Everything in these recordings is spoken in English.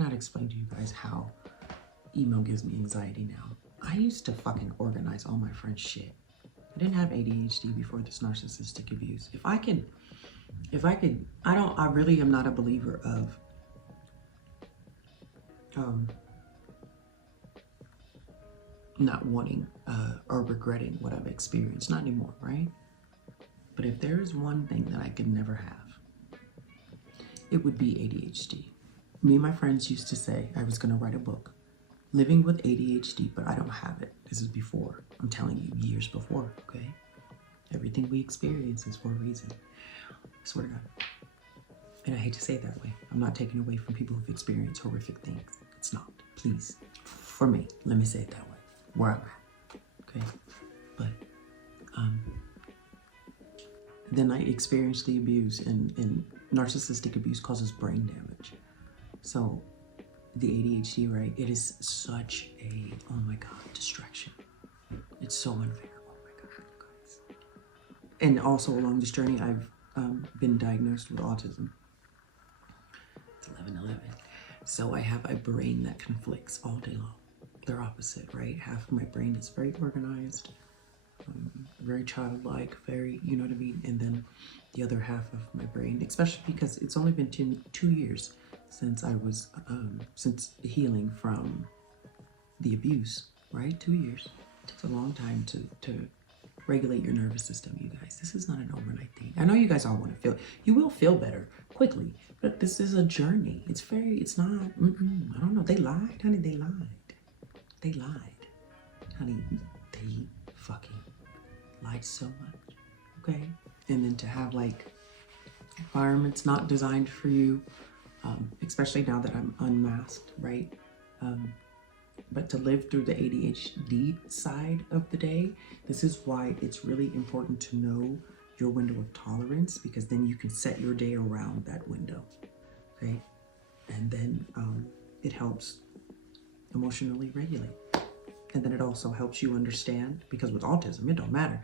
cannot explain to you guys how email gives me anxiety now. I used to fucking organize all my friends' shit. I didn't have ADHD before this narcissistic abuse. I really am not a believer of not wanting or regretting what I've experienced. Not anymore, right? But if there's one thing that I could never have, it would be ADHD. Me and my friends used to say I was gonna write a book, living with ADHD, but I don't have it. This is before. I'm telling you, years before, okay? Everything we experience is for a reason. I swear to God. And I hate to say it that way. I'm not taking away from people who've experienced horrific things. It's not, please. For me, let me say it that way, where I'm at, okay? But, then I experienced the abuse, and narcissistic abuse causes brain damage. So the ADHD, right? It is such a, oh my God, distraction. It's so unfair. Oh my God, guys. And also along this journey, I've been diagnosed with autism. It's 11/11. So I have a brain that conflicts all day long. They're opposite, right? Half of my brain is very organized, very childlike, very, you know what I mean? And then the other half of my brain, especially because it's only been 2 years since I was, since healing from the abuse, right? 2 years. It takes a long time to regulate your nervous system, you guys. This is not an overnight thing. I know you guys all want to feel, you will feel better quickly, but this is a journey. It's not, I don't know. They lied, honey, they lied. They lied. Honey, they fucking lied so much, okay? And then to have like environments not designed for you, especially now that I'm unmasked, right? But to live through the ADHD side of the day, this is why it's really important to know your window of tolerance, because then you can set your day around that window, okay? And then it helps emotionally regulate. And then it also helps you understand, because with autism, it don't matter.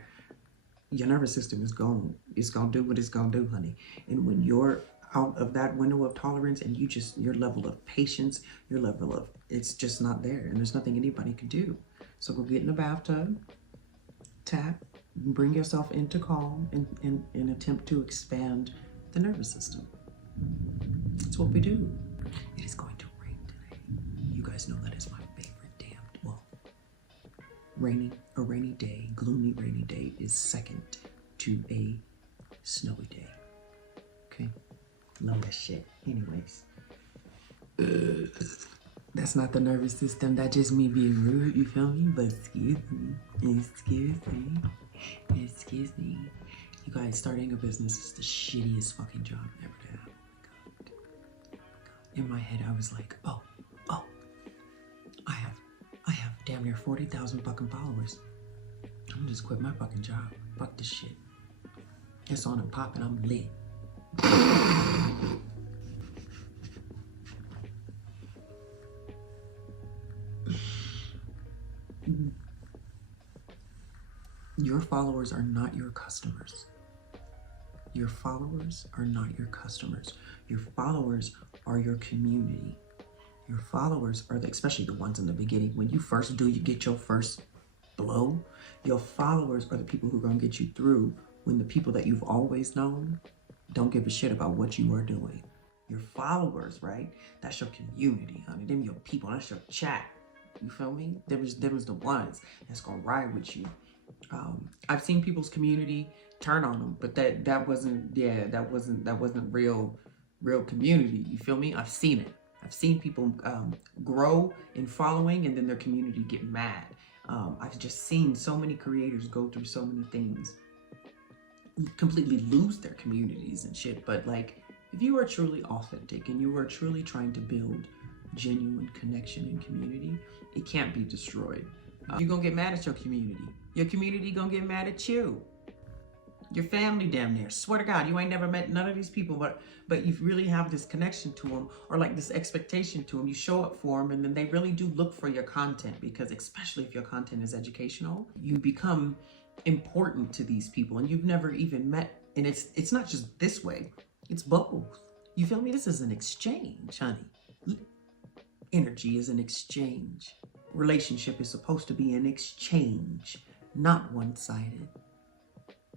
Your nervous system is gonna do what it's gonna do, honey. And when you're out of that window of tolerance and your level of patience, your level of, it's just not there, and there's nothing anybody can do. So go get in the bathtub, tap, bring yourself into calm, and attempt to expand the nervous system. That's what we do. It is going to rain today. You guys know that is my favorite a rainy day, gloomy rainy day is second to a snowy day. Okay? Love that shit. Anyways. That's not the nervous system. That's just me being rude, you feel me? But excuse me. You guys, starting a business is the shittiest fucking job ever to have. Oh my God. In my head, I was like, oh, I have damn near 40,000 fucking followers. I'm gonna just quit my fucking job. Fuck this shit. It's on and popping. I'm lit. Your followers are not your customers. Your followers are not your customers. Your followers are your community. Your followers are especially the ones in the beginning. When you get your first blow, your followers are the people who are gonna get you through when the people that you've always known don't give a shit about what you are doing. Your followers, right? That's your community, honey. Them your people, that's your chat. You feel me? There was the ones that's gonna ride with you. I've seen people's community turn on them, but that wasn't real community. You feel me? I've seen it. I've seen people grow in following, and then their community get mad. I've just seen so many creators go through so many things, completely lose their communities and shit. But like, if you are truly authentic and you are truly trying to build genuine connection and community, it can't be destroyed. You're gonna get mad at your community. Your community gonna get mad at you. Your family damn near. Swear to God, you ain't never met none of these people, but you really have this connection to them, or like this expectation to them. You show up for them, and then they really do look for your content, because especially if your content is educational, you become important to these people, and you've never even met. And it's not just this way, it's both. You feel me? This is an exchange, honey. Energy is an exchange. Relationship is supposed to be an exchange, not one-sided,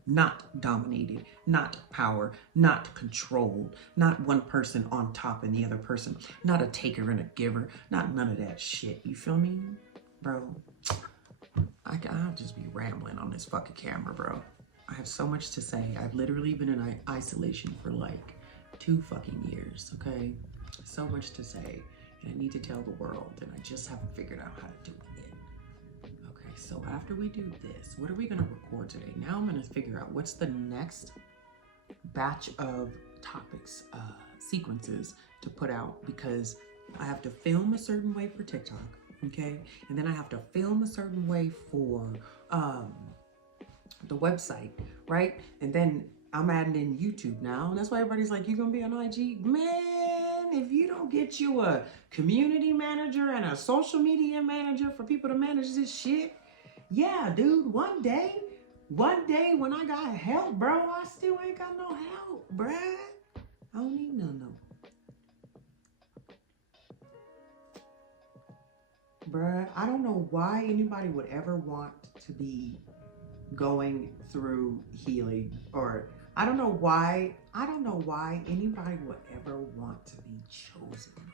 not dominated, not power, not controlled, not one person on top and the other person, not a taker and a giver, not none of that shit. You feel me? Bro, I'll just be rambling on this fucking camera, bro. I have so much to say. I've literally been in isolation for like 2 fucking years, okay? So much to say, and I need to tell the world, and I just haven't figured out how to do it. Okay, so after we do this, what are we gonna record today? Now I'm gonna figure out what's the next batch of topics, sequences to put out, because I have to film a certain way for TikTok, okay? And then I have to film a certain way for the website, right? And then I'm adding in YouTube now, and that's why everybody's like, you gonna be on IG? Man, if you don't get you a community manager and a social media manager for people to manage this shit, yeah, dude, one day when I got help, bro, I still ain't got no help, bruh. I don't need none, no. Bruh, I don't know why anybody would ever want to be going through healing, or I don't know why anybody would ever want to be chosen, bro.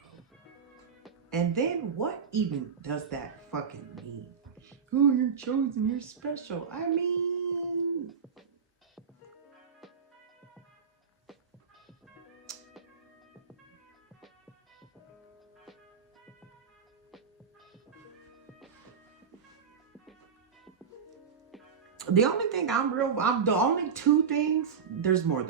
And then what even does that fucking mean? Oh, you're chosen, you're special. I mean, the only thing I'm the only 2 things, there's more.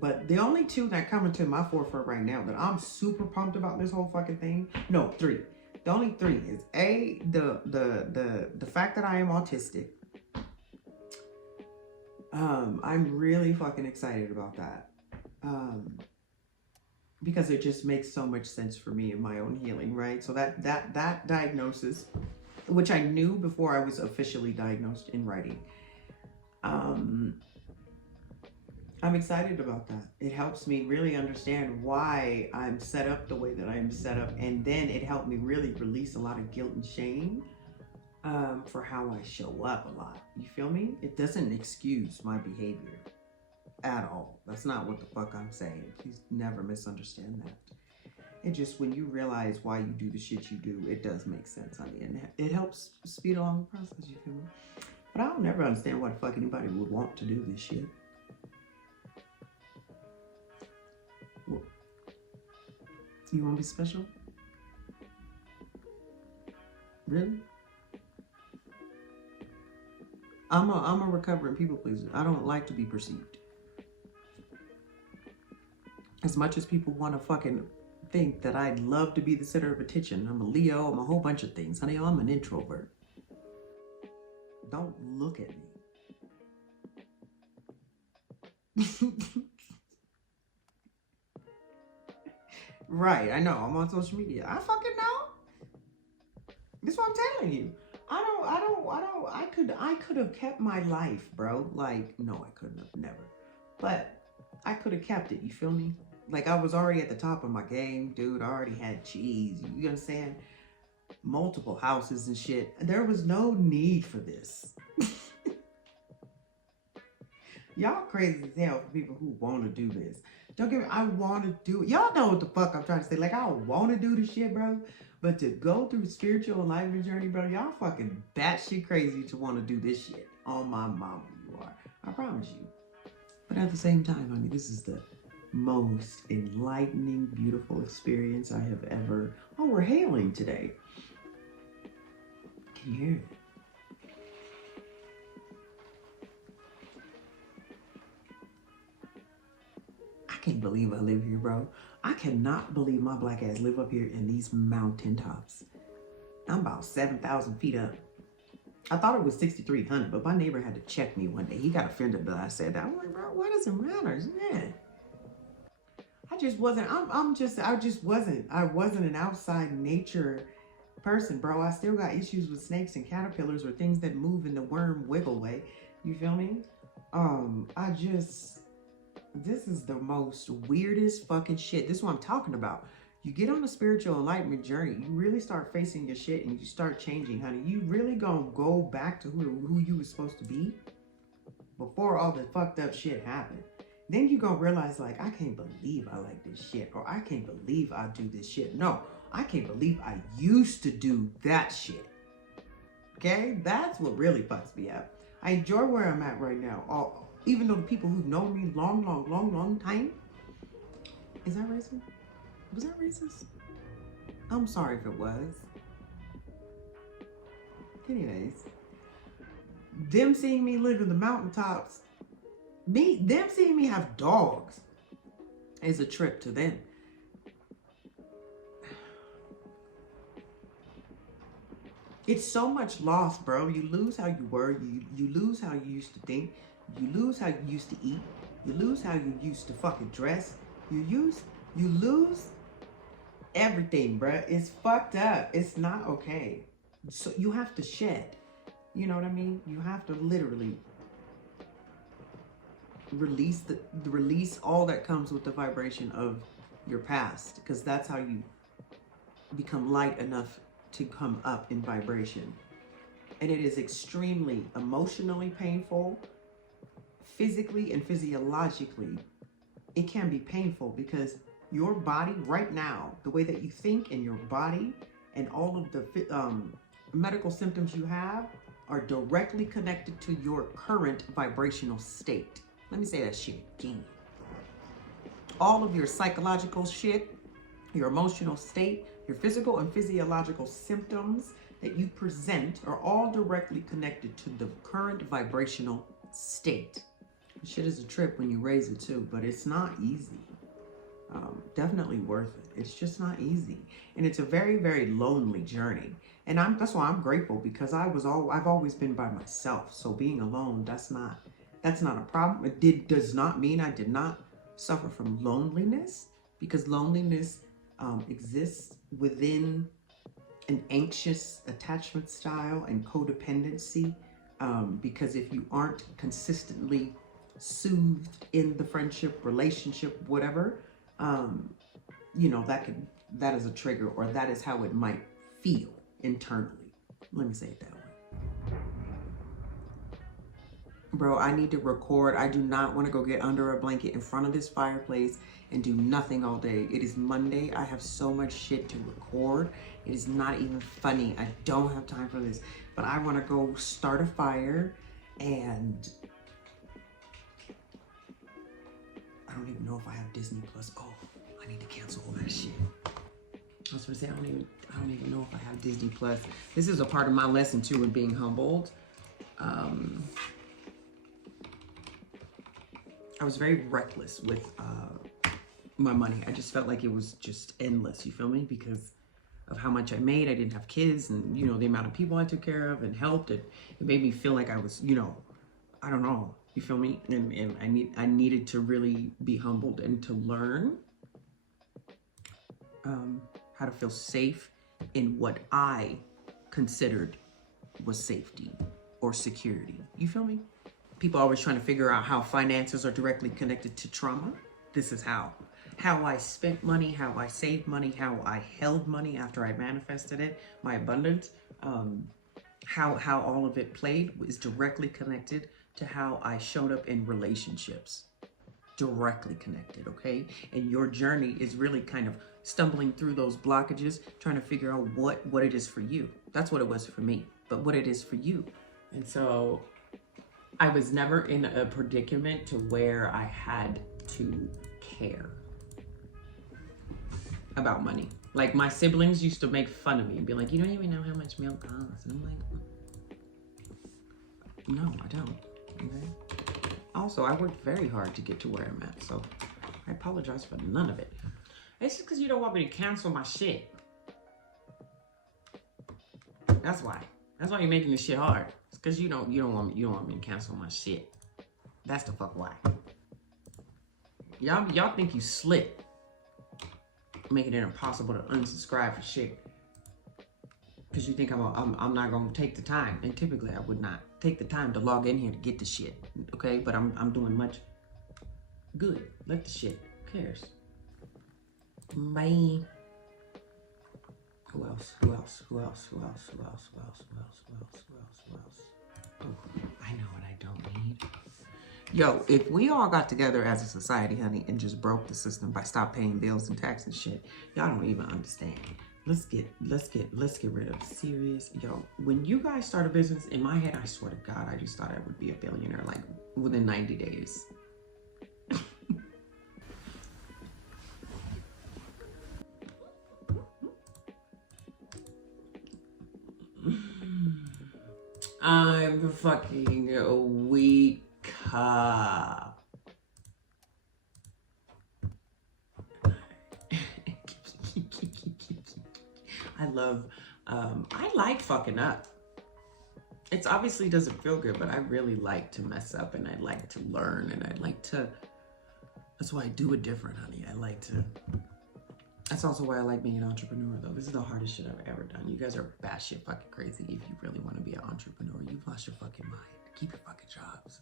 But the only 2 that come into my forefront right now that I'm super pumped about this whole fucking thing, no, 3. The only 3 is the fact that I am autistic. I'm really fucking excited about that. Because it just makes so much sense for me in my own healing, right? So that diagnosis, which I knew before I was officially diagnosed in writing, I'm excited about that. It helps me really understand why I'm set up the way that I'm set up, and then it helped me really release a lot of guilt and shame for how I show up a lot. You feel me? It doesn't excuse my behavior at all. That's not what the fuck I'm saying. Please never misunderstand that. It just, when you realize why you do the shit you do, it does make sense, honey. And it helps speed along the process, you feel me? But I'll never understand why the fuck anybody would want to do this shit. Well, you want to be special? Really? I'm a recovering people pleaser. I don't like to be perceived. As much as people want to fucking think that I'd love to be the center of attention. I'm a Leo, I'm a whole bunch of things. Honey, I'm an introvert. Don't look at me. Right, I know, I'm on social media. I fucking know. That's what I'm telling you. I could have kept my life, bro. Like, no, I couldn't have, never. But I could have kept it, you feel me? Like, I was already at the top of my game, dude. I already had cheese, you understand? Multiple houses and shit. There was no need for this. Y'all crazy as hell for people who want to do this. Don't get me, I want to do it. Y'all know what the fuck I'm trying to say. Like, I want to do this shit, bro. But to go through spiritual enlightenment journey, bro, y'all fucking batshit crazy to want to do this shit. On my mama, you are. I promise you. But at the same time, honey, this is the most enlightening, beautiful experience I have ever... Oh, we're hailing today. Can you hear it? I can't believe I live here, bro. I cannot believe my black ass live up here in these mountain tops. I'm about 7,000 feet up. I thought it was 6,300, but my neighbor had to check me one day. He got offended that I said that. I'm like, bro, what does it matter? Yeah. I just wasn't, I wasn't an outside nature person, bro. I still got issues with snakes and caterpillars or things that move in the worm wiggle way. You feel me? This is the most weirdest fucking shit. This is what I'm talking about. you get on a spiritual enlightenment journey, you really start facing your shit and you start changing, honey. You really gonna go back to who you were supposed to be before all the fucked up shit happened. Then you gonna realize, like, I can't believe I like this shit, or I can't believe I do this shit. No, I can't believe I used to do that shit. Okay? That's what really fucks me up. I enjoy where I'm at right now. Even though the people who've known me long time. Is that racist? Was that racist? I'm sorry if it was. Anyways, them seeing me live in the mountaintops, them seeing me have dogs is a trip to them. It's so much loss, bro. You lose how you were. You lose how you used to think. You lose how you used to eat. You lose how you used to fucking dress. You lose everything, bruh. It's fucked up. It's not okay. So you have to shed. You know what I mean? You have to literally release all that comes with the vibration of your past, because that's how you become light enough to come up in vibration. And it is extremely emotionally painful, physically and physiologically. It can be painful because your body right now, the way that you think in your body and all of the medical symptoms you have are directly connected to your current vibrational state. Let me say that shit again. All of your psychological shit, your emotional state, your physical and physiological symptoms that you present are all directly connected to the current vibrational state. Shit is a trip when you raise it too, but it's not easy. Definitely worth it. It's just not easy, and it's a very, very lonely journey. And that's why I'm grateful, because I've always been by myself. So being alone, that's not a problem. It does not mean I did not suffer from loneliness, because loneliness exists within an anxious attachment style and codependency. Because if you aren't consistently soothed in the friendship, relationship, whatever, you know, that is a trigger, or that is how it might feel internally. Let me say it that way. Bro, I need to record. I do not want to go get under a blanket in front of this fireplace and do nothing all day. It is Monday. I have so much shit to record. It is not even funny. I don't have time for this. But I want to go start a fire, and I don't even know if I have Disney Plus. Oh, I need to cancel all that shit. I was gonna say, I don't even know if I have Disney Plus. This is a part of my lesson too in being humbled. I was very reckless with my money. I just felt like it was just endless, you feel me? Because of how much I made. I didn't have kids, and you know, the amount of people I took care of and helped. It made me feel like I was, you know, I don't know, you feel me? And I needed to really be humbled and to learn how to feel safe in what I considered was safety or security. You feel me? People are always trying to figure out how finances are directly connected to trauma. This is how I spent money, how I saved money, how I held money after I manifested it, my abundance, how all of it played is directly connected to how I showed up in relationships. Directly connected, okay? And your journey is really kind of stumbling through those blockages, trying to figure out what it is for you. That's what it was for me, but what it is for you. And so I was never in a predicament to where I had to care about money. Like, my siblings used to make fun of me and be like, you don't even know how much milk costs. And I'm like, no, I don't, okay? Also, I worked very hard to get to where I'm at, so I apologize for none of it. It's just because you don't want me to cancel my shit. That's why. That's why you're making this shit hard. It's because you don't want me to cancel my shit. That's the fuck why. Y'all think you slick, making it impossible to unsubscribe for shit because you think I'm not gonna take the time, and typically I would not take the time to log in here to get the shit, okay? But I'm doing much good. Let the shit. Who cares? Bye. Who else? Who else? Who else? Who else? Who else? Who else? Who else? Who else? Who else? Who else? Oh, I know what I don't need. Yo, if we all got together as a society, honey, and just broke the system by stop paying bills and tax and shit, y'all don't even understand. Let's get rid of serious. Yo, when you guys start a business, in my head, I swear to God, I just thought I would be a billionaire like within 90 days. I'm fucking weak. I like fucking up. It's obviously doesn't feel good, but I really like to mess up and I like to learn and I like to, that's why I do it different, honey. That's also why I like being an entrepreneur though. This is the hardest shit I've ever done. You guys are batshit fucking crazy if you really want to be an entrepreneur. You've lost your fucking mind. Keep your fucking jobs.